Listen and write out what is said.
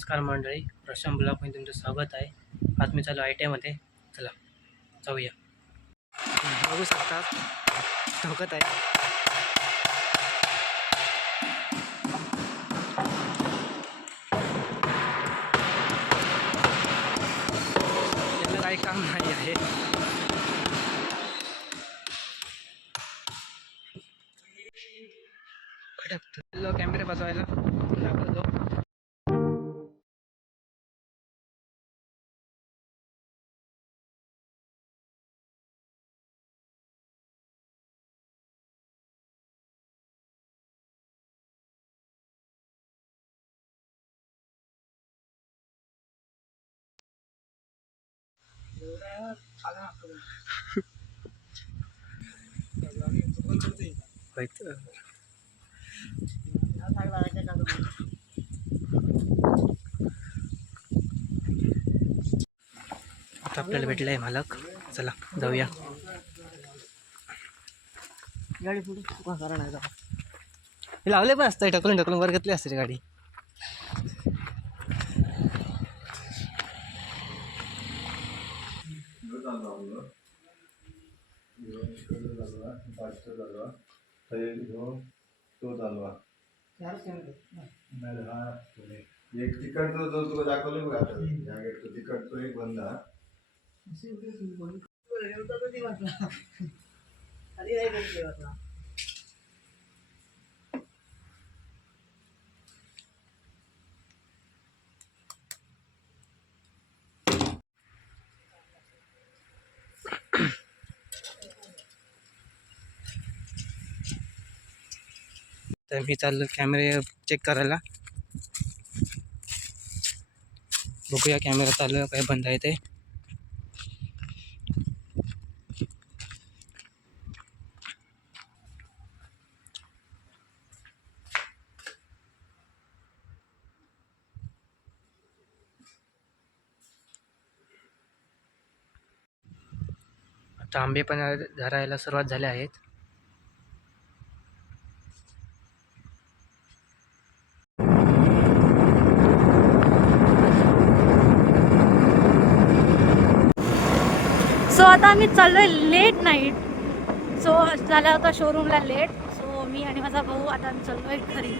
नमस्कार मंडळी प्रशांत ब्लॉकमध्ये तुमचं स्वागत आहे. आज मी चालू आय टी आयमध्ये चला जाऊया. बघू शकता धोकत आहे. याला काही काम नाही आहे. खटकतो कॅमेरे बसवायला. लागलो. आता आपल्याला भेटलं आहे मालक. चला जाऊया. गाडी पुढे कारण लावले पण असतं ढकलून ढकलून वर घेतली असते गाडी. ಇರೋದಲ್ವಾ ಬಾರಿಸೋದಲ್ವಾ ಕೈಯಲ್ಲಿರೋ ತೋದಲ್ವಾ ಆಮೇಲೆ ಹಾಂ ಹಾಕ್ತೀನಿ ಈಗ ತಿಕ್ಕಟ್ಟು ತೋತು ಹಾಕೋಲಿ ಆಗ್ತದೆ ಜಾಗ ಇಟ್ಟು ತಿಕ್ಕಟ್ಟು ಈಗ ಬಂದ ಅದೇ तर मी चाललो कॅमेरे चेक करायला. बघूया कॅमेरा चालू काय बंद आहे ते. आता आंबे पण धरायला सुरुवात झाल्या आहेत. सो आता आम्ही चाललोय लेट नाईट सो झाला होता शोरूमला लेट सो मी आणि माझा भाऊ आता आम्ही चाललोय घरी.